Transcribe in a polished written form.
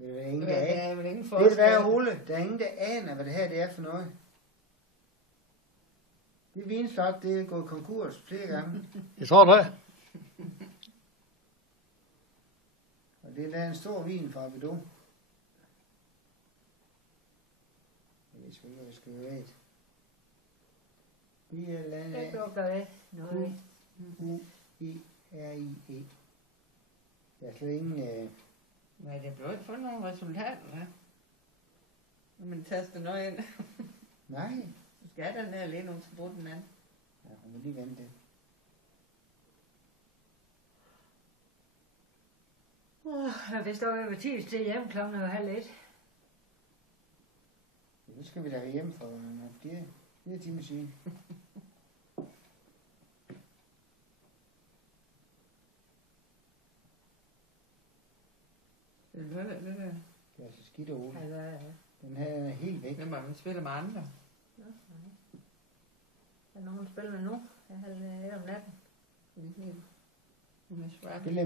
Det er ingen, Ja, der der aner. er vel ingen Ved du forskel. hvad, Ole? Der er ingen, der aner, hvad det her det er for noget. Det vinslot, det er gået konkurs flere gange. Jeg tror det. Og det er da en stor vin fra Abidou. Jeg ved sgu ikke, hvad jeg skal gøre et. Vi er Det landet lugter det noget. U-I-R-I-E. Der er slet ingen... Nej, det blev ikke fundet nogen resultater, hva'? Når man taster noget ind. Nej. Så skal den her lige nogen til bruge den anden. Ja, hun må lige vente. Jeg vidste også, at jeg var tids til hjem klokken 12:30. Ja, nu skal vi da hjem for flere timer siden. Det er det der. Det er altså skidt, Ole. Altså, Den her er helt væk. Det må man spille med andre. nå, nej. Der er nogen, der spiller med nu. Jeg har lidt om natten. Hun er svær. Spiller